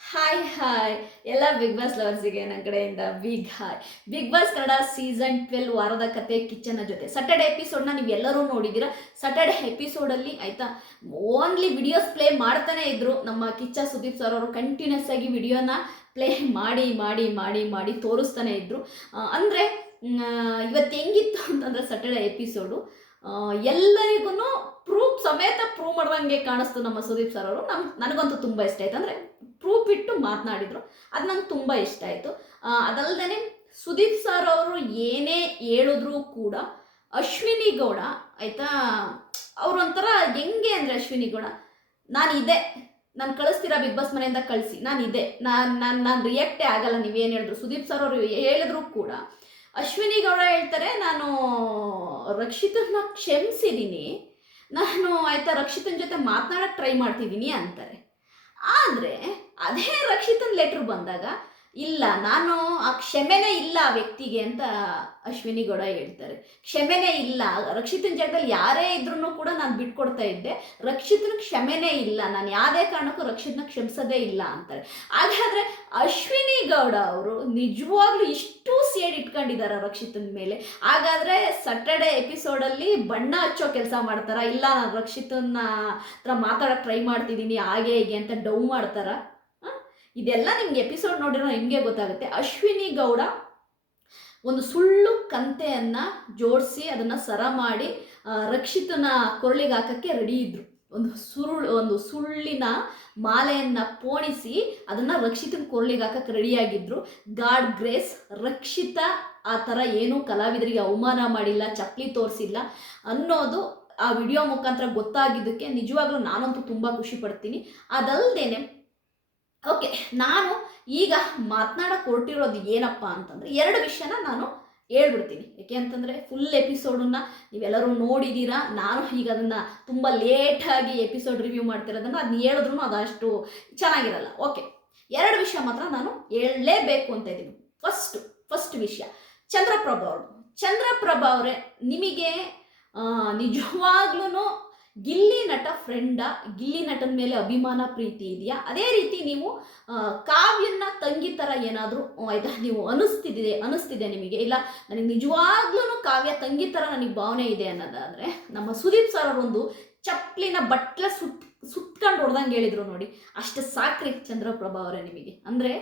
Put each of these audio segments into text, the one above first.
Hi hi ಎಲ್ಲ big boss ಲವರ್ಸಿಗೆ ನನ್ನ ಕಡೆಯಿಂದ big hi big boss Kannada season twelve ವಾರದ ಕತೆ ಕಿಚ್ಚನ ಜೊತೆ. ಸಟರ್ಡೆ ಎಪಿಸೋಡ್ನ ನೀವು ಎಲ್ಲರೂ ನೋಡಿದ್ದೀರಾ ಸಟರ್ಡೆ ಎಪಿಸೋಡಲ್ಲಿ ಆಯಿತಾ? ಓನ್ಲಿ ವಿಡಿಯೋಸ್ ಪ್ಲೇ ಮಾಡ್ತಾನೆ ಇದ್ರು ನಮ್ಮ ಕಿಚ್ಚ ಸುದೀಪ್ ಸರ್ ಅವರು ಕಂಟಿನ್ಯೂಸ್ ಆಗಿ ವಿಡಿಯೋನ ಪ್ಲೇ ಮಾಡಿ ಮಾಡಿ ಮಾಡಿ ಮಾಡಿ ತೋರಿಸ್ತಾನೆ ಇದ್ರು. ಅಂದರೆ ಇವತ್ತು ಹೆಂಗಿತ್ತು ಅಂತಂದರೆ ಸಟರ್ಡೆ ಎಪಿಸೋಡು ಎಲ್ಲರಿಗೂ ಪ್ರೂಫ್ ಸಮೇತ ಪ್ರೂವ್ ಮಾಡ್ದಂಗೆ ಕಾಣಿಸ್ತು ನಮ್ಮ ಸುದೀಪ್ ಸರ್ ಅವರು. ನಮ್ ನನಗಂತೂ ತುಂಬ ಇಷ್ಟ ಆಯ್ತು. ಅಂದರೆ ಪ್ರೂಫ್ ಇಟ್ಟು ಮಾತನಾಡಿದ್ರು. ಅದು ನಂಗೆ ತುಂಬ ಇಷ್ಟ ಆಯಿತು. ಅದಲ್ಲದೆ ಸುದೀಪ್ ಸರ್ ಅವರು ಏನೇ ಹೇಳಿದ್ರು ಕೂಡ ಅಶ್ವಿನಿ ಗೌಡ, ಆಯಿತಾ? ಅವ್ರು ಒಂಥರ ಹೆಂಗೆ ಅಂದರೆ ಅಶ್ವಿನಿ ಗೌಡ, ನಾನು ಇದೆ. ನಾನು ಕಳಿಸ್ತೀರಾ ಬಿಗ್ ಬಾಸ್ ಮನೆಯಿಂದ ಕಳಿಸಿ. ನಾನು ಇದೆ. ನಾನು ನಾನು ನಾನು ರಿಯಾಕ್ಟೇ ಆಗಲ್ಲ. ನೀವೇನು ಹೇಳಿದ್ರು. ಸುದೀಪ್ ಸರ್ ಅವರು ಹೇಳಿದ್ರು ಕೂಡ ಅಶ್ವಿನಿ ಗೌಡ ಹೇಳ್ತಾರೆ, ನಾನು ರಕ್ಷಿತನ ಕ್ಷಮಿಸಿದ್ದೀನಿ ನಾನು ಆಯ್ತಾ ರಕ್ಷಿತನ ಜೊತೆ ಮಾತನಾಡಕ್ಕೆ ಟ್ರೈ ಮಾಡ್ತಿದ್ದೀನಿ ಅಂತಾರೆ. ಆದರೆ, ಅದೇ ರಕ್ಷಿತನ ಲೆಟ್ರ್ ಬಂದಾಗ ಇಲ್ಲ, ನಾನು ಆ ಕ್ಷಮೆನೇ ಇಲ್ಲ ವ್ಯಕ್ತಿಗೆ ಅಂತ ಅಶ್ವಿನಿ ಗೌಡ ಹೇಳ್ತಾರೆ. ಕ್ಷಮೆನೇ ಇಲ್ಲ, ರಕ್ಷಿತನ ಜಾಗದಲ್ಲಿ ಯಾರೇ ಇದ್ರೂ ಕೂಡ ನಾನು ಬಿಟ್ಕೊಡ್ತಾ ಇದ್ದೆ. ರಕ್ಷಿತನ ಕ್ಷಮೆನೇ ಇಲ್ಲ, ನಾನು ಯಾವುದೇ ಕಾರಣಕ್ಕೂ ರಕ್ಷಿತನ ಕ್ಷಮಿಸೋದೇ ಇಲ್ಲ ಅಂತಾರೆ. ಹಾಗಾದರೆ ಅಶ್ವಿನಿ ಗೌಡ ಅವರು ನಿಜವಾಗ್ಲೂ ಇಷ್ಟು ಸೇಡ್ ಇಟ್ಕೊಂಡಿದ್ದಾರೆ ರಕ್ಷಿತನ ಮೇಲೆ. ಹಾಗಾದರೆ ಸಟರ್ಡೆ ಎಪಿಸೋಡಲ್ಲಿ ಬಣ್ಣ ಹಚ್ಚೋ ಕೆಲಸ ಮಾಡ್ತಾರಾ? ಇಲ್ಲ, ನಾನು ರಕ್ಷಿತನ ಹತ್ರ ಮಾತಾಡೋಕೆ ಟ್ರೈ ಮಾಡ್ತಿದ್ದೀನಿ ಹಾಗೆ ಹೀಗೆ ಅಂತ ಡೌ ಮಾಡ್ತಾರಾ? ಇದೆಲ್ಲ ನಿಮ್ಗೆ ಎಪಿಸೋಡ್ ನೋಡಿರೋ ನಿಮಗೆ ಗೊತ್ತಾಗುತ್ತೆ. ಅಶ್ವಿನಿ ಗೌಡ ಒಂದು ಸುಳ್ಳು ಕಂತೆಯನ್ನು ಜೋಡಿಸಿ ಅದನ್ನು ಸರ ಮಾಡಿ ರಕ್ಷಿತನ ಕೊರಳಿಗೆ ಹಾಕಕ್ಕೆ ರೆಡಿ ಇದ್ರು. ಒಂದು ಸುರುಳು ಒಂದು ಸುಳ್ಳಿನ ಮಾಲೆಯನ್ನು ಪೋಣಿಸಿ ಅದನ್ನು ರಕ್ಷಿತನ ಕೊರಳಿಗೆ ಹಾಕಕ್ಕೆ ರೆಡಿಯಾಗಿದ್ರು ಗಾಡ್ ಗ್ರೇಸ್, ರಕ್ಷಿತ ಆ ಥರ ಏನೂ ಕಲಾವಿದರಿಗೆ ಅವಮಾನ ಮಾಡಿಲ್ಲ, ಚಪ್ಪಲಿ ತೋರಿಸಿಲ್ಲ ಅನ್ನೋದು ಆ ವಿಡಿಯೋ ಮುಖಾಂತರ ಗೊತ್ತಾಗಿದ್ದಕ್ಕೆ ನಿಜವಾಗ್ಲೂ ನಾನಂತೂ ತುಂಬ ಖುಷಿ ಪಡ್ತೀನಿ. ಅದಲ್ಲದೇನೆ ಓಕೆ ನಾನು ಈಗ ಮಾತನಾಡಕ್ಕೆ ಹೊರಟಿರೋದು ಏನಪ್ಪ ಅಂತಂದರೆ ಎರಡು ವಿಷಯನ ನಾನು ಹೇಳ್ಬಿಡ್ತೀನಿ. ಯಾಕೆ ಅಂತಂದರೆ ಫುಲ್ ಎಪಿಸೋಡನ್ನ ನೀವೆಲ್ಲರೂ ನೋಡಿದ್ದೀರಾ ನಾನು ಈಗ ಅದನ್ನು ತುಂಬ ಲೇಟಾಗಿ ಎಪಿಸೋಡ್ ರಿವ್ಯೂ ಮಾಡ್ತಿರೋದನ್ನು ಅದನ್ನ ಹೇಳಿದ್ರು ಅದಷ್ಟು ಚೆನ್ನಾಗಿರಲ್ಲ. ಓಕೆ ಎರಡು ವಿಷಯ ಮಾತ್ರ ನಾನು ಹೇಳಲೇಬೇಕು ಅಂತ ಇದ್ದೀನಿ. ಫಸ್ಟ್ ಫಸ್ಟ್ ವಿಷಯ, ಚಂದ್ರಪ್ರಭಾ ಅವರು. ಚಂದ್ರಪ್ರಭಾ ಅವರೇ ನಿಮಗೆ ನಿಜವಾಗ್ಲೂ ಗಿಲ್ಲಿ ನಟ ಫ್ರೆಂಡ, ಗಿಲ್ಲಿ ನಟನ ಮೇಲೆ ಅಭಿಮಾನ ಪ್ರೀತಿ ಇದೆಯಾ? ಅದೇ ರೀತಿ ನೀವು ಕಾವ್ಯನ ತಂಗಿ ಥರ ಏನಾದರೂ ಆಯ್ತಾ, ನೀವು ಅನಿಸ್ತಿದೆ ಅನಿಸ್ತಿದೆ ನಿಮಗೆ? ಇಲ್ಲ, ನನಗೆ ನಿಜವಾಗ್ಲೂ ಕಾವ್ಯ ತಂಗಿ ಥರ ನನಗೆ ಭಾವನೆ ಇದೆ ಅನ್ನೋದಾದರೆ, ನಮ್ಮ ಸುದೀಪ್ ಸರ್ ಅವರೊಂದು ಚಪ್ಪಲಿನ ಬಟ್ಲ ಸುತ್ ಸುತ್ಕೊಂಡು ಹೊಡೆದಂಗೆ ಹೇಳಿದ್ರು ನೋಡಿ, ಅಷ್ಟು ಸಾಕ್ರಿ ಚಂದ್ರಪ್ರಭಾ ಅವರೇ ನಿಮಗೆ. ಅಂದರೆ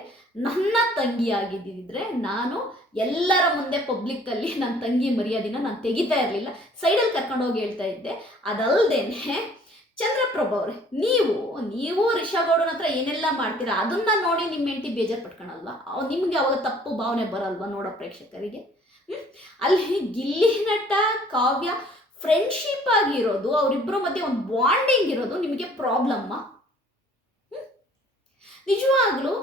ನನ್ನ ತಂಗಿ ಆಗಿದ್ದಿದ್ರೆ ನಾನು ಎಲ್ಲರ ಮುಂದೆ ಪಬ್ಲಿಕ್ಕಲ್ಲಿ ನನ್ನ ತಂಗಿ ಮರ್ಯಾದಿನ ನಾನು ತೆಗಿತಾ ಇರಲಿಲ್ಲ. ಸೈಡಲ್ಲಿ ಕರ್ಕೊಂಡು ಹೋಗಿ ಹೇಳ್ತಾ ಇದ್ದೆ. ಅದಲ್ಲದೇನೆ ಚಂದ್ರಪ್ರಭಾ ಅವರೇ, ನೀವು ನೀವು ರಿಷಾಗೌಡನ ಹತ್ರ ಏನೆಲ್ಲ ಮಾಡ್ತೀರಾ, ಅದನ್ನ ನೋಡಿ ನಿಮ್ಮ ಹೆಂಡತಿ ಬೇಜಾರು ಪಟ್ಕೊಳಲ್ವಾ ನಿಮಗೆ ಅವಾಗ ತಪ್ಪು ಭಾವನೆ ಬರಲ್ವಾ ನೋಡೋ ಪ್ರೇಕ್ಷಕರಿಗೆ? ಅಲ್ಲಿ ಗಿಲ್ಲಿ ನಟ ಕಾವ್ಯ ಫ್ರೆಂಡ್ಶಿಪ್ ಆಗಿರೋದು ಅವರಿಬ್ಬರ ಮಧ್ಯೆ ಒಂದು ಬಾಂಡಿಂಗ್ ಇರೋದು ನಿಮಗೆ ಪ್ರಾಬ್ಲಮ್ಮ ನಿಜವಾಗ್ಲೂ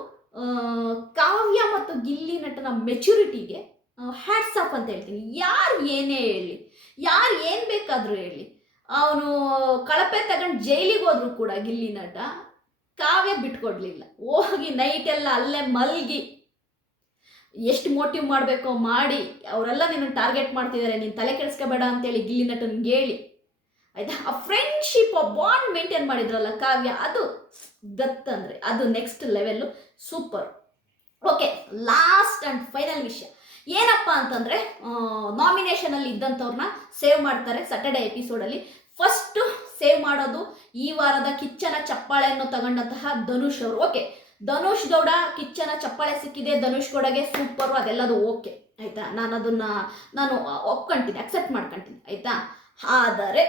ಕಾವ್ಯ ಮತ್ತು ಗಿಲ್ಲಿ ನಟನ ಮೆಚುರಿಟಿಗೆ ಹ್ಯಾಟ್ಸ್ ಆಫ್ ಅಂತ ಹೇಳ್ತೀನಿ. ಯಾರು ಏನೇ ಹೇಳಿ ಯಾರು ಏನು ಬೇಕಾದರೂ ಹೇಳಿ ಅವನು ಕಳಪೆ ತಗೊಂಡು ಜೈಲಿಗೆ ಹೋದ್ರು ಕೂಡ ಗಿಲ್ಲಿ ನಟ, ಕಾವ್ಯ ಬಿಟ್ಕೊಡ್ಲಿಲ್ಲ. ಹೋಗಿ ನೈಟೆಲ್ಲ ಅಲ್ಲೇ ಮಲ್ಗಿ ಎಷ್ಟು ಮೋಟಿವ್ ಮಾಡಬೇಕೋ ಮಾಡಿ, ಅವರೆಲ್ಲ ನಿನ್ನ ಟಾರ್ಗೆಟ್ ಮಾಡ್ತಿದ್ದಾರೆ, ನೀನು ತಲೆ ಕೆಡಿಸ್ಕೋಬೇಡ ಅಂತೇಳಿ ಗಿಲ್ಲಿ ನಟನ್ ಹೇಳಿ. ಆಯ್ತಾ? ಆ ಫ್ರೆಂಡ್ಶಿಪ್ ಆ ಬಾಂಡ್ ಮೇಂಟೈನ್ ಮಾಡಿದ್ರಲ್ಲ ಕಾವ್ಯ, ಅದು ಗತ್ತಂದರೆ ಅದು next level super okay last and final ವಿಷಯ. ಏನಪ್ಪ ಅಂತಂದರೆ ನಾಮಿನೇಷನಲ್ಲಿ ಇದ್ದಂಥವ್ರನ್ನ ಸೇವ್ ಮಾಡ್ತಾರೆ ಸಟರ್ಡೆ ಎಪಿಸೋಡಲ್ಲಿ ಫಸ್ಟು ಸೇವ್ ಮಾಡೋದು ಈ ವಾರದ ಕಿಚ್ಚನ ಚಪ್ಪಾಳೆಯನ್ನು ತಗೊಂಡಂತಹ ಧನುಷ್ ಅವರು. ಓಕೆ ಧನುಷ್ ಗೌಡ ಕಿಚ್ಚನ ಚಪ್ಪಾಳೆ ಸಿಕ್ಕಿದೆ, ಧನುಷ್ ಗೌಡಗೆ ಸೂಪರು ಅದೆಲ್ಲದು ಓಕೆ ಆಯಿತಾ? ನಾನು ಅದನ್ನು ನಾನು ಒಪ್ಕೊಂತೀನಿ ಅಕ್ಸೆಪ್ಟ್ ಮಾಡ್ಕೊಂತೀನಿ, ಆಯಿತಾ? ಆದರೆ,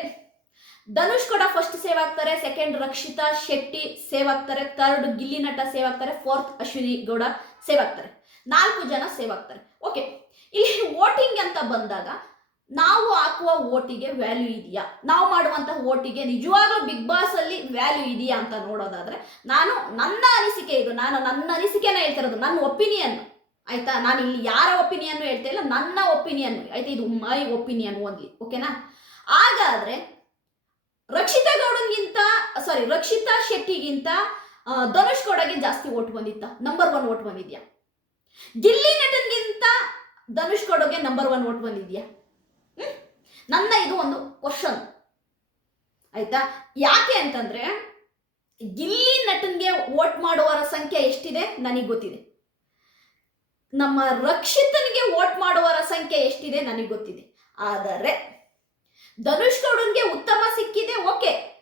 ಧನುಷ್ ಗೌಡ ಫಸ್ಟ್ ಸೇವ್ ಆಗ್ತಾರೆ ಸೆಕೆಂಡ್ ರಕ್ಷಿತಾ ಶೆಟ್ಟಿ ಸೇವ್ ಆಗ್ತಾರೆ ಥರ್ಡ್ ಗಿಲ್ಲಿ ನಟ ಸೇವ್ ಆಗ್ತಾರೆ ಫೋರ್ತ್ ಅಶ್ವಿನಿ ಗೌಡ ಸೇವ್ ಆಗ್ತಾರೆ. ನಾಲ್ಕು ಜನ ಸೇವ್ ಆಗ್ತಾರೆ. ಓಕೆ ಇಲ್ಲಿ ವೋಟಿಂಗ್ ಅಂತ ಬಂದಾಗ ನಾವು ಹಾಕುವ ಓಟಿಗೆ ವ್ಯಾಲ್ಯೂ ಇದೆಯಾ? ನಾವು ಮಾಡುವಂತಹ ಓಟಿಗೆ ನಿಜವಾಗ್ಲೂ ಬಿಗ್ ಬಾಸ್ ಅಲ್ಲಿ ವ್ಯಾಲ್ಯೂ ಇದೆಯಾ ಅಂತ ನೋಡೋದಾದ್ರೆ, ನಾನು ನನ್ನ ಅನಿಸಿಕೆ ಇದು. ನಾನು ನನ್ನ ಅನಿಸಿಕೆನ ಹೇಳ್ತಿರೋದು, ನನ್ನ ಒಪಿನಿಯನ್ ಆಯ್ತಾ? ನಾನು ಇಲ್ಲಿ ಯಾರ ಒಪಿನಿಯನ್ ಹೇಳ್ತಾ ಇಲ್ಲ, ನನ್ನ ಒಪಿನಿಯನ್ ಆಯ್ತಾ? ಇದು ಮೈ ಒಪಿನಿಯನ್ ಓನ್ಲಿ ಓಕೆನಾ ಹಾಗಾದ್ರೆ ರಕ್ಷಿತಾ ಗೌಡನ್ಗಿಂತ ಸಾರಿ ರಕ್ಷಿತಾ ಶೆಟ್ಟಿಗಿಂತ ಧನುಷ್ ಗೌಡಗೆ ಜಾಸ್ತಿ ಓಟ್ ಬಂದಿತ್ತ? ನಂಬರ್ ಒನ್ ಓಟ್ ಬಂದಿದ್ಯಾ? ಗಿಲ್ಲಿ ನಟನ್ಗಿಂತ ಧನುಷ್ ಗೌಡಗೆ ನಂಬರ್ ಒನ್ ಓಟ್ ಬಂದಿದ್ಯಾ? ನನ್ನ ಇದು ಒಂದು ಕ್ವಶನ್ ಆಯ್ತಾ? ಯಾಕೆ ಅಂತಂದ್ರೆ, ಗಿಲ್ಲಿ ನಟನ್ಗೆ ವೋಟ್ ಮಾಡುವವರ ಸಂಖ್ಯೆ ಎಷ್ಟಿದೆ? ನನಗೆ ಗೊತ್ತಿದೆ. ನಮ್ಮ ರಕ್ಷಿತನಿಗೆ ವೋಟ್ ಮಾಡುವವರ ಸಂಖ್ಯೆ ಎಷ್ಟಿದೆ? ನನಗೆ ಗೊತ್ತಿದೆ. ಆದರೆ, ಧನುಷ್ ಗೌಡನ್ಗೆ ಉತ್ತಮ ಸಿಕ್ಕಿದೆ, ಓಕೆ.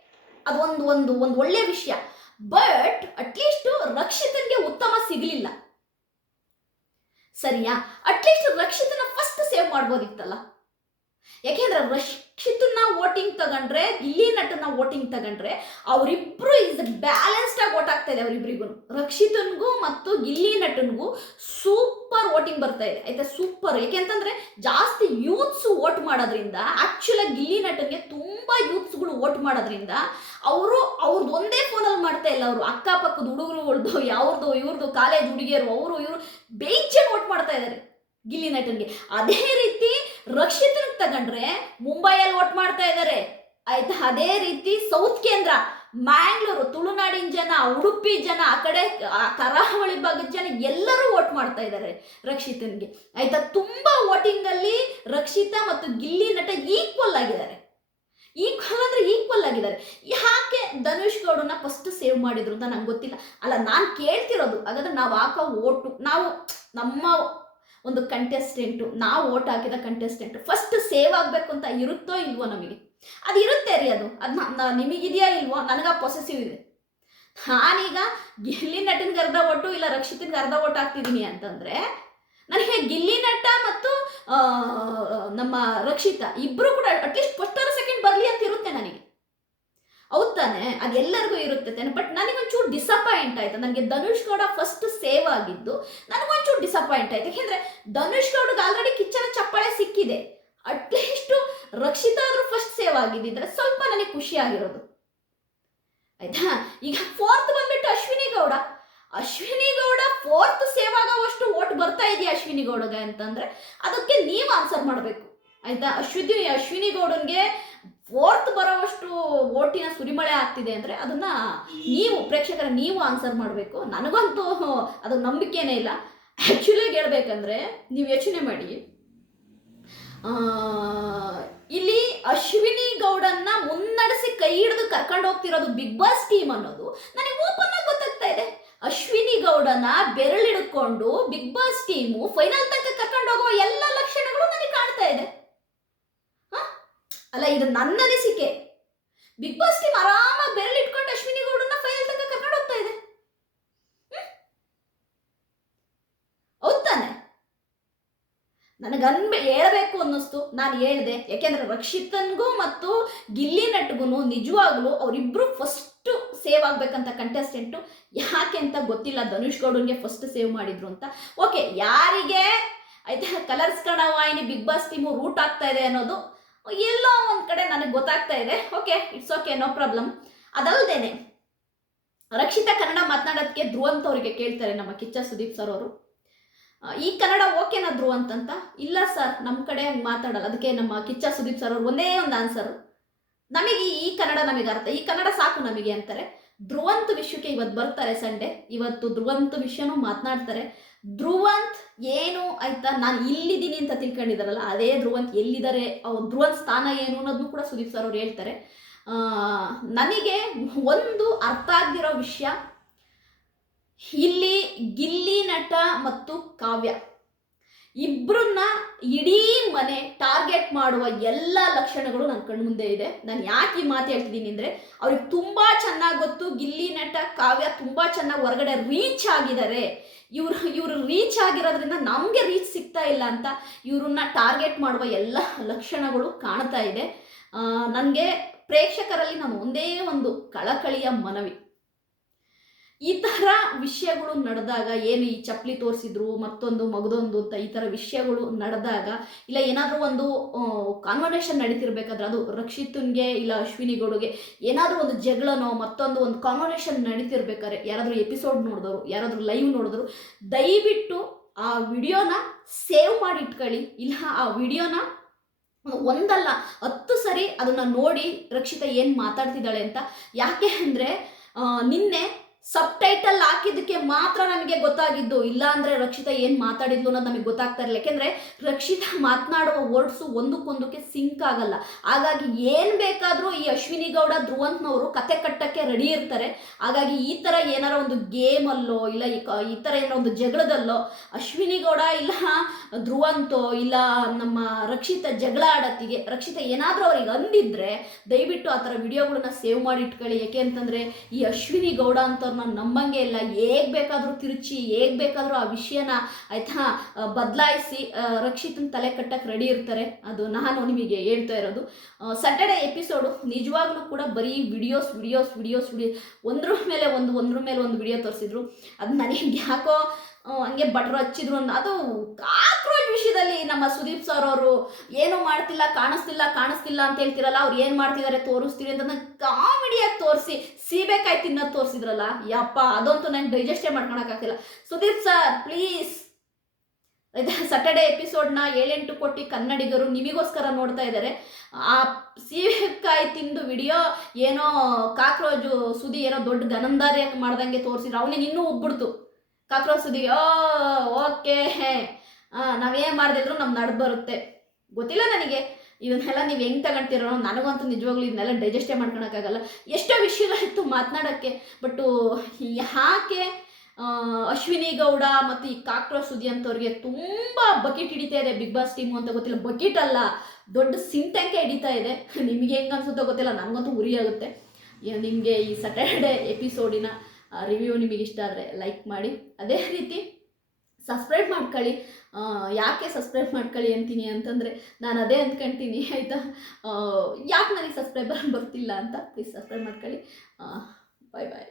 ಅದೊಂದು ಒಂದು ಒಂದು ಒಳ್ಳೆ ವಿಷಯ. ಬಟ್ ಅಟ್ಲೀಸ್ಟ್ ರಕ್ಷಿತನ್ಗೆ ಉತ್ತಮ ಸಿಗಲಿಲ್ಲ. ಸರಿಯಾ? ಅಟ್ಲೀಸ್ಟ್ ರಕ್ಷಿತನ ಫಸ್ಟ್ ಸೇವ್ ಮಾಡ್ಬೋದಿತ್ತಲ್ಲ? ಯಾಕೆಂದ್ರೆ ರಕ್ಷಿತನ ವೋಟಿಂಗ್ ತಗೊಂಡ್ರೆ ಗಿಲ್ಲಿ ನಟನ ವೋಟಿಂಗ್ ತಗೊಂಡ್ರೆ, ಅವರಿಬ್ರು ಇಸ್ ಬ್ಯಾಲೆನ್ಸ್ಡ್ ಆಗಿ ವೋಟ್ ಆಗ್ತಾ ಇದೆ ಅವರಿಬ್ರಿಗೂ. ರಕ್ಷಿತನ್ಗೂ ಮತ್ತು ಗಿಲ್ಲಿ ನಟನ್ಗೂ ಸೂಪರ್ ವೋಟಿಂಗ್ ಬರ್ತಾ ಇದೆ. ಆಯ್ತಾ? ಸೂಪರ್ ಯಾಕೆಂತಂದ್ರೆ ಜಾಸ್ತಿ ಯೂತ್ಸ್ ವೋಟ್ ಮಾಡೋದ್ರಿಂದ ಆಕ್ಚುಲಿ ಗಿಲ್ಲಿ ನಟನ್ಗೆ ತುಂಬಾ ಯೂತ್ಸ್ಗಳು ವೋಟ್ ಮಾಡೋದ್ರಿಂದ, ಅವರು ಅವ್ರದ್ದು ಒಂದೇ ಫೋನಲ್ಲಿ ಮಾಡ್ತಾ ಇಲ್ಲ ಅವರು. ಅಕ್ಕಪಕ್ಕದ ಹುಡುಗರುಗಳ್ದು ಯಾವ್ದು ಇವ್ರದ್ದು ಕಾಲೇಜ್ ಹುಡುಗಿಯರು, ಅವರು, ಇವರು ಬೇಜಾನ್ ವೋಟ್ ಮಾಡ್ತಾ ಇದ್ದಾರೆ ಗಿಲ್ಲಿ ನಟನ್ಗೆ. ಅದೇ ರೀತಿ ರಕ್ಷಿತನ ತಗೊಂಡ್ರೆ ಮುಂಬೈಯಲ್ಲಿ ವೋಟ್ ಮಾಡ್ತಾ ಇದ್ದಾರೆ ಆಯ್ತಾ? ಅದೇ ರೀತಿ ಸೌತ್ ಕೇಂದ್ರ, ಮ್ಯಾಂಗ್ಳೂರು, ತುಳುನಾಡಿನ ಜನ, ಉಡುಪಿ ಜನ, ಆ ಕಡೆ ಕರಾವಳಿ ಭಾಗದ ಜನ ಎಲ್ಲರೂ ವೋಟ್ ಮಾಡ್ತಾ ಇದ್ದಾರೆ ರಕ್ಷಿತನ್ಗೆ. ಆಯ್ತಾ? ತುಂಬಾ ವೋಟಿಂಗ್ ಅಲ್ಲಿ ರಕ್ಷಿತಾ ಮತ್ತು ಗಿಲ್ಲಿ ನಟ ಈಕ್ವಲ್ ಆಗಿದ್ದಾರೆ. ಈಕ್ವಲ್ ಅಂದ್ರೆ ಈಕ್ವಲ್ ಆಗಿದ್ದಾರೆ. ಯಾಕೆ ಧನುಷ್ ಗೌಡನ್ನ ಫಸ್ಟ್ ಸೇವ್ ಮಾಡಿದ್ರು ಅಂತ ನಂಗೆ ಗೊತ್ತಿಲ್ಲ. ಅಲ್ಲ, ನಾನು ಕೇಳ್ತಿರೋದು, ಹಾಗಾದ್ರೆ ನಾವು ಹಾಕೋ ಓಟು ನಾವು ನಮ್ಮ ಒಂದು ಕಂಟೆಸ್ಟೆಂಟು ನಾವು ಓಟ್ ಹಾಕಿದ ಕಂಟೆಸ್ಟೆಂಟು ಫಸ್ಟ್ ಸೇವ್ ಆಗಬೇಕು ಅಂತ ಇರುತ್ತೋ ಇಲ್ವೋ ನಮಗೆ? ಅದು ಇರುತ್ತೆ ರೀ ಅದು. ಅದು ನಿಮಗಿದೆಯಾ ಇಲ್ವೋ? ನನಗೆ ಆ ಪೊಸೆಸಿವ್ ಇದೆ. ನಾನೀಗ ಗಿಲ್ಲಿ ನಟನ್ಗೆ ಅರ್ಧ ಓಟು ಇಲ್ಲ ರಕ್ಷಿತನ್ಗೆ ಅರ್ಧ ಒಟ್ಟು ಹಾಕ್ತಿದ್ದೀನಿ ಅಂತಂದರೆ, ನನಗೆ ಗಿಲ್ಲಿ ನಟ ಮತ್ತು ನಮ್ಮ ರಕ್ಷಿತ ಇಬ್ಬರು ಕೂಡ ಅಟ್ಲೀಸ್ಟ್ ಫಸ್ಟ್ ಆರ್ ಸೆಕೆಂಡ್ ಬರಲಿ ಅಂತ ಇರುತ್ತೆ ನನಗೆ. ಹೌದ್ ತಾನೆ ಅದೆಲ್ಲರಿಗೂ ಇರುತ್ತೆ ತಾನೆ ಬಟ್ ನನಗೊಂಚೂರು ಡಿಸಪಾಯಿಂಟ್ ಆಯ್ತು. ನನಗೆ ಧನುಷ್ ಗೌಡ ಫಸ್ಟ್ ಸೇವ್ ಆಗಿದ್ದು ನನಗೊಂಚೂರು ಡಿಸಪಾಯಿಂಟ್ ಆಯ್ತು. ಯಾಕೆಂದ್ರೆ ಧನುಷ್ ಗೌಡಗೆ ಆಲ್ರೆಡಿ ಕಿಚ್ಚನ ಚಪ್ಪಾಳೆ ಸಿಕ್ಕಿದೆ. ಅಟ್ಲೀಸ್ಟ್ ರಕ್ಷಿತಾ ಆದ್ರೂ ಫಸ್ಟ್ ಸೇವ್ ಆಗಿದ್ದಿದ್ರೆ ಸ್ವಲ್ಪ ನನಗೆ ಖುಷಿ ಆಗಿರೋದು. ಆಯ್ತಾ? ಈಗ ಫೋರ್ತ್ ಬಂದ್ಬಿಟ್ಟು ಅಶ್ವಿನಿ ಗೌಡ. ಅಶ್ವಿನಿ ಗೌಡ ಫೋರ್ತ್ ಸೇವ್ ಆಗೋವಷ್ಟು ಓಟ್ ಬರ್ತಾ ಇದೆಯಾ ಅಶ್ವಿನಿ ಗೌಡಗೆ ಅಂತಂದ್ರೆ ಅದಕ್ಕೆ ನೀವು ಆನ್ಸರ್ ಮಾಡಬೇಕು. ಆಯ್ತಾ? ಅಶ್ವಿನಿ ಅಶ್ವಿನಿ ಗೌಡನ್ಗೆ ಫೋರ್ತ್ ಬರೋವಷ್ಟು ಓಟಿನ ಸುರಿಮಳೆ ಆಗ್ತಿದೆ ಅಂದ್ರೆ ಅದನ್ನ ನೀವು, ಪ್ರೇಕ್ಷಕರ ನೀವು ಆನ್ಸರ್ ಮಾಡಬೇಕು. ನನಗಂತೂ ಅದು ನಂಬಿಕೆನೇ ಇಲ್ಲ. ಆ್ಯಕ್ಚುಲಿ ಹೇಳ್ಬೇಕಂದ್ರೆ ನೀವು ಯೋಚನೆ ಮಾಡಿ. ಇಲ್ಲಿ ಅಶ್ವಿನಿ ಗೌಡನ್ನ ಮುನ್ನಡೆಸಿ ಕೈ ಹಿಡಿದು ಕರ್ಕೊಂಡು ಹೋಗ್ತಿರೋದು ಬಿಗ್ ಬಾಸ್ ಟೀಮ್ ಅನ್ನೋದು ನನಗೆ ಓಪನ್ ಆಗಿ ಗೊತ್ತಾಗ್ತಾ ಇದೆ. ಅಶ್ವಿನಿ ಗೌಡನ ಬೆರಳಿಡ್ಕೊಂಡು ಬಿಗ್ ಬಾಸ್ ಟೀಮು ಫೈನಲ್ ತನಕ ಕರ್ಕೊಂಡು ಹೋಗುವ ಎಲ್ಲ ಲಕ್ಷಣಗಳು ನನಗೆ ಕಾಣ್ತಾ ಇದೆ? ಅಲ್ಲ, ಇದು ನನ್ನ ಅನಿಸಿಕೆ. ಬಿಗ್ ಬಾಸ್ ಟೀಮ್ ಆರಾಮಾಗಿ ಬೆರಳಿಟ್ಕೊಂಡು ಅಶ್ವಿನಿ ಗೌಡನ ಫೈನಲ್ ತನಕ ಕರ್ಕೊಂಡು ಹೋಗ್ತಾ ಇದೆ. ಹೌದಾನೆ ಹೌದ್ ತಾನೆ? ನನಗೆ ಹೇಳಬೇಕು ಅನ್ನಿಸ್ತು ನಾನು ಹೇಳಿದೆ. ಯಾಕೆಂದ್ರೆ ರಕ್ಷಿತನ್ಗೂ ಮತ್ತು ಗಿಲ್ಲಿ ನಟ್ಗೂ ನಿಜವಾಗ್ಲೂ ಅವರಿಬ್ರು ಫಸ್ಟ್ ಸೇವ್ ಆಗ್ಬೇಕಂತ ಕಂಟೆಸ್ಟೆಂಟು ಯಾಕೆ ಅಂತ ಗೊತ್ತಿಲ್ಲ. ಧನುಷ್ ಗೌಡನ್ಗೆ ಫಸ್ಟ್ ಸೇವ್ ಮಾಡಿದ್ರು ಅಂತ. ಓಕೆ ಯಾರಿಗೆ? ಆಯ್ತಾ ಕಲರ್ಸ್ ಕಣ ವಾಹಿನಿ ಬಿಗ್ ಬಾಸ್ ಟೀಮು ರೂಟ್ ಆಗ್ತಾ ಇದೆ ಅನ್ನೋದು ಎಲ್ಲೋ ಒಂದು ಕಡೆ ನನಗೆ ಗೊತ್ತಾಗ್ತಾ ಇದೆ. Okay it's okay no problem ಅದಲ್ದೇನೆ, Rakshita Kannada ಮಾತನಾಡೋದಕ್ಕೆ ಧ್ರುವಂತ್ ಅವರಿಗೆ ಕೇಳ್ತಾರೆ ನಮ್ಮ ಕಿಚ್ಚ ಸುದೀಪ್ ಸರ್ ಅವರು. ಈ ಕನ್ನಡ ಓಕೆನಾ ಧ್ರುವ ಅಂತ ಇಲ್ಲ ಸರ್ ನಮ್ಮ ಕಡೆ ಮಾತಾಡಲ್ಲ. ಅದಕ್ಕೆ ನಮ್ಮ ಕಿಚ್ಚ ಸುದೀಪ್ ಸರ್ ಅವ್ರು ಒಂದೇ ಒಂದು ಆನ್ಸರು ನಮಗೆ ಈ ಕನ್ನಡ ನಮಗೆ ಅರ್ಥ. ಈ ಕನ್ನಡ ಸಾಕು ನಮಗೆ ಅಂತಾರೆ. ಧ್ರುವಂತ್ ವಿಷಯಕ್ಕೆ ಇವತ್ತು ಬರ್ತಾರೆ ಸಂಡೆ. ಇವತ್ತು ಧ್ರುವಂತ್ ವಿಷಯನೂ ಮಾತನಾಡ್ತಾರೆ. ಧ್ರುವಂತ್ ಏನು ಆಯ್ತಾ? ನಾನು ಇಲ್ಲಿದ್ದೀನಿ ಅಂತ ತಿಳ್ಕೊಂಡಿದ್ದಾರಲ್ಲ, ಅದೇ ಧ್ರುವಂತ್ ಎಲ್ಲಿದ್ದಾರೆ? ಅವ್ರು ಧ್ರುವಂತ್ ಸ್ಥಾನ ಏನು ಅನ್ನೋದನ್ನು ಕೂಡ ಸುದೀಪ್ ಸರ್ ಅವ್ರು ಹೇಳ್ತಾರೆ. ನನಗೆ ಒಂದು ಅರ್ಥ ಆಗಿರೋ ವಿಷಯ, ಇಲ್ಲಿ ಗಿಲ್ಲಿ ನಟ ಮತ್ತು ಕಾವ್ಯ. ಇಬ್ಬರನ್ನ ಇಡೀ ಮನೆ ಟಾರ್ಗೆಟ್ ಮಾಡುವ ಎಲ್ಲ ಲಕ್ಷಣಗಳು ನನ್ನ ಕಣ್ಮುಂದೆ ಇದೆ. ನಾನು ಯಾಕೆ ಈ ಮಾತು ಹೇಳ್ತಿದ್ದೀನಿ ಅಂದರೆ, ಅವ್ರಿಗೆ ತುಂಬ ಚೆನ್ನಾಗಿ ಗೊತ್ತು, ಗಿಲ್ಲಿ ನಟ, ಕಾವ್ಯ ತುಂಬ ಚೆನ್ನಾಗಿ ಹೊರಗಡೆ ರೀಚ್ ಆಗಿದ್ದಾರೆ ಇವರು ಇವರು ರೀಚ್ ಆಗಿರೋದ್ರಿಂದ ನಮಗೆ ರೀಚ್ ಸಿಗ್ತಾ ಇಲ್ಲ ಅಂತ ಇವ್ರನ್ನ ಟಾರ್ಗೆಟ್ ಮಾಡುವ ಎಲ್ಲ ಲಕ್ಷಣಗಳು ಕಾಣ್ತಾ ಇದೆ. ನನಗೆ ಪ್ರೇಕ್ಷಕರಲ್ಲಿ ನಾನು ಒಂದೇ ಒಂದು ಕಳಕಳಿಯ ಮನವಿ. ಈ ಥರ ವಿಷಯಗಳು ನಡೆದಾಗ ಏನು ಈ ಚಪ್ಪಲಿ ತೋರಿಸಿದ್ರು, ಮತ್ತೊಂದು ಮಗದೊಂದು ಅಂತ ಈ ಥರ ವಿಷಯಗಳು ನಡೆದಾಗ, ಇಲ್ಲ ಏನಾದರೂ ಒಂದು ಕಾನ್ವರ್ಸೇಷನ್ ನಡೀತಿರ್ಬೇಕಾದ್ರೆ ಅದು ರಕ್ಷಿತನ್ಗೆ ಇಲ್ಲ ಅಶ್ವಿನಿ ಗೌಡಗೆ ಏನಾದರೂ ಒಂದು ಜಗಳನೋ, ಮತ್ತೊಂದು ಒಂದು ಕಾನ್ವರ್ಸೇಷನ್ ನಡೀತಿರ್ಬೇಕಾದ್ರೆ, ಯಾರಾದರೂ ಎಪಿಸೋಡ್ ನೋಡಿದ್ರು ಯಾರಾದರೂ ಲೈವ್ ನೋಡಿದ್ರು ದಯವಿಟ್ಟು ಆ ವಿಡಿಯೋನ ಸೇವ್ ಮಾಡಿ ಇಟ್ಕೊಳ್ಳಿ. ಇಲ್ಲ, ಆ ವಿಡಿಯೋನ ಒಂದಲ್ಲ, ಹತ್ತು ಸರಿ ಅದನ್ನ ನೋಡಿ ರಕ್ಷಿತ ಏನು ಮಾತಾಡ್ತಿದ್ದಾಳೆ ಅಂತ. ಯಾಕೆ ಅಂದರೆ ನಿನ್ನೆ ಸಬ್ ಟೈಟಲ್ ಹಾಕಿದ್ದಕ್ಕೆ ಮಾತ್ರ ನಮಗೆ ಗೊತ್ತಾಗಿದ್ದು. ಇಲ್ಲ ಅಂದ್ರೆ ರಕ್ಷಿತಾ ಏನು ಮಾತಾಡಿದ್ಲು ಅನ್ನೋದು ನಮಗೆ ಗೊತ್ತಾಗ್ತಾ ಇರಲಿಲ್ಲ. ಯಾಕೆಂದ್ರೆ ರಕ್ಷಿತಾ ಮಾತನಾಡುವ ವರ್ಡ್ಸು ಒಂದಕ್ಕೊಂದಕ್ಕೆ ಸಿಂಕ್ ಆಗಲ್ಲ. ಹಾಗಾಗಿ ಏನು ಬೇಕಾದರೂ ಈ ಅಶ್ವಿನಿ ಗೌಡ, ಧ್ರುವಂತ್ನವರು ಕತೆ ಕಟ್ಟಕ್ಕೆ ರೆಡಿ ಇರ್ತಾರೆ. ಹಾಗಾಗಿ ಈ ಥರ ಏನಾರ ಒಂದು ಗೇಮಲ್ಲೋ ಇಲ್ಲ ಈ ತರ ಏನಾರ ಒಂದು ಜಗಳದಲ್ಲೋ, ಅಶ್ವಿನಿ ಗೌಡ ಇಲ್ಲ ಧ್ರುವಂತೋ, ಇಲ್ಲ ನಮ್ಮ ರಕ್ಷಿತ ಜಗಳ ಆಡತ್ತಿಗೆ, ರಕ್ಷಿತ ಏನಾದರೂ ಅವ್ರಿಗೆ ಅಂದಿದ್ರೆ ದಯವಿಟ್ಟು ಆ ಥರ ವಿಡಿಯೋಗಳನ್ನ ಸೇವ್ ಮಾಡಿ ಇಟ್ಕೊಳ್ಳಿ. ಯಾಕೆ ಅಂತಂದರೆ ಈ ಅಶ್ವಿನಿ ಗೌಡ ಅಂತವ್ರನ್ನ ನಂಬಂಗೆ ಇಲ್ಲ. ಹೇಗೆ ಬೇಕಾದರೂ ತಿರುಚಿ, ಹೇಗೆ ಬೇಕಾದರೂ ಆ ವಿಷಯನ ಆಯ್ತಾ ಬದಲಾಯಿಸಿ ರಕ್ಷಿತನ ತಲೆ ಕಟ್ಟಕ್ಕೆ ರೆಡಿ ಇರ್ತಾರೆ. ಅದು ನಾನು ನಿಮಗೆ ಹೇಳ್ತಾ ಇರೋದು. ಸ್ಯಾಟರ್ಡೆ ಎಪಿಸೋಡು ನಿಜವಾಗ್ಲೂ ಕೂಡ ಬರೀ ವಿಡಿಯೋಸ್ ವಿಡಿಯೋಸ್ ವಿಡಿಯೋಸ್ ವಿಡಿಯೋ ಒಂದ್ರ ಮೇಲೆ ಒಂದು, ಒಂದ್ರ ಮೇಲೆ ಒಂದು ವಿಡಿಯೋ ತೋರಿಸಿದ್ರು. ಅದು ನನಗೆ ಯಾಕೋ ಹಂಗೆ ಬಟ್ರು ಹಚ್ಚಿದ್ರು ಅದು ಕಾಕ್ರೋಚ್ ವಿಷಯದಲ್ಲಿ ನಮ್ಮ ಸುದೀಪ್ ಸರ್ ಅವರು ಏನು ಮಾಡ್ತಿಲ್ಲ, ಕಾಣಿಸ್ತಿಲ್ಲ ಕಾಣಿಸ್ತಿಲ್ಲ ಅಂತ ಹೇಳ್ತಿರಲ್ಲ, ಅವ್ರು ಏನು ಮಾಡ್ತಿದ್ದಾರೆ ತೋರಿಸ್ತೀರಿ ಅಂತ ಕಾಮಿಡಿಯಾಗಿ ತೋರಿಸಿ, ಸೀಬೆಕಾಯಿ ತಿನ್ನೋದು ತೋರಿಸಿದ್ರಲ್ಲ, ಯಪ್ಪ, ಅದಂತೂ ನಂಗೆ ಡೈಜೆಸ್ಟೇ ಮಾಡ್ಕೊಳಕ್ಕಾಗ್ತಿಲ್ಲ. ಸುದೀಪ್ ಸರ್ ಪ್ಲೀಸ್ ಸಟರ್ಡೆ ಎಪಿಸೋಡ್ನ ಏಳೆಂಟು ಕೋಟಿ ಕನ್ನಡಿಗರು ನಿಮಗೋಸ್ಕರ ನೋಡ್ತಾ ಇದ್ದಾರೆ ಆ ಸೀಬೆಕಾಯಿ ತಿಂದು ವಿಡಿಯೋ ಏನೋ ಕಾಕ್ರೋಜು ಸುದಿ ಏನೋ ದೊಡ್ಡ ಗನಂದಾರಿ ಮಾಡ್ದಂಗೆ ತೋರಿಸಿದ್ರು, ಅವನಿಗೆ ಇನ್ನೂ ಉಬ್ಬಿಡ್ತು. ಕಾಕ್ರೋಚ್ ಸುದಿ ಓ, ಓಕೆ. ನಾವೇನು ಮಾಡ್ದಿದ್ರು ನಮ್ಮ ನಡ್ ಬರುತ್ತೆ. ಗೊತ್ತಿಲ್ಲ ನನಗೆ. ಇದನ್ನೆಲ್ಲ ನೀವು ಹೆಂಗೆ ತಗೊಂತೀರೋ ನನಗಂತೂ ನಿಜವಾಗ್ಲೂ ಇದನ್ನೆಲ್ಲ ಡೈಜೆಸ್ಟೇ ಮಾಡ್ಕೊಳಕ್ಕಾಗಲ್ಲ. ಎಷ್ಟೋ ವಿಷಯಗಳಿತ್ತು ಮಾತನಾಡೋಕ್ಕೆ. ಬಟ್ಟು ಯಾಕೆ ಅಶ್ವಿನಿ ಗೌಡ ಮತ್ತು ಈ ಕಾಕ್ರೋಚ್ ಸುದ್ದಿ ಅಂತವ್ರಿಗೆ ತುಂಬ ಬಕೆಟ್ ಹಿಡಿತಾ ಇದೆ ಬಿಗ್ ಬಾಸ್ ಟೀಮು ಅಂತ ಗೊತ್ತಿಲ್ಲ. ಬಕೆಟ್ ಅಲ್ಲ, ದೊಡ್ಡ ಸಿಂತಂಕೆ ಹಿಡಿತಾ ಇದೆ. ನಿಮಗೆ ಹೆಂಗೆ ಅನ್ಸುತ್ತೋ ಗೊತ್ತಿಲ್ಲ. ನನಗಂತೂ ಉರಿ ಆಗುತ್ತೆ. ನಿಮಗೆ ಈ ಸ್ಯಾಟರ್ಡೆ ಎಪಿಸೋಡಿನ ರಿವ್ಯೂ ನಿಮಗೆ ಇಷ್ಟ ಆದರೆ ಲೈಕ್ ಮಾಡಿ. ಅದೇ ರೀತಿ ಸಬ್ಸ್ಕ್ರೈಬ್ ಮಾಡ್ಕೊಳ್ಳಿ. ಯಾಕೆ ಸಬ್ಸ್ಕ್ರೈಬ್ ಮಾಡ್ಕೊಳ್ಳಿ ಅಂತೀನಿ ಅಂತಂದರೆ ನಾನು ಅದೇ ಅಂದ್ಕೊಂತೀನಿ, ಆಯಿತಾ? ಯಾಕೆ ನನಗೆ ಸಬ್ಸ್ಕ್ರೈಬರ್ ಬರ್ತಿಲ್ಲ ಅಂತ ಪ್ಲೀಸ್ ಸಬ್ಸ್ಕ್ರೈಬ್ ಮಾಡ್ಕೊಳ್ಳಿ. ಬಾಯ್ ಬಾಯ್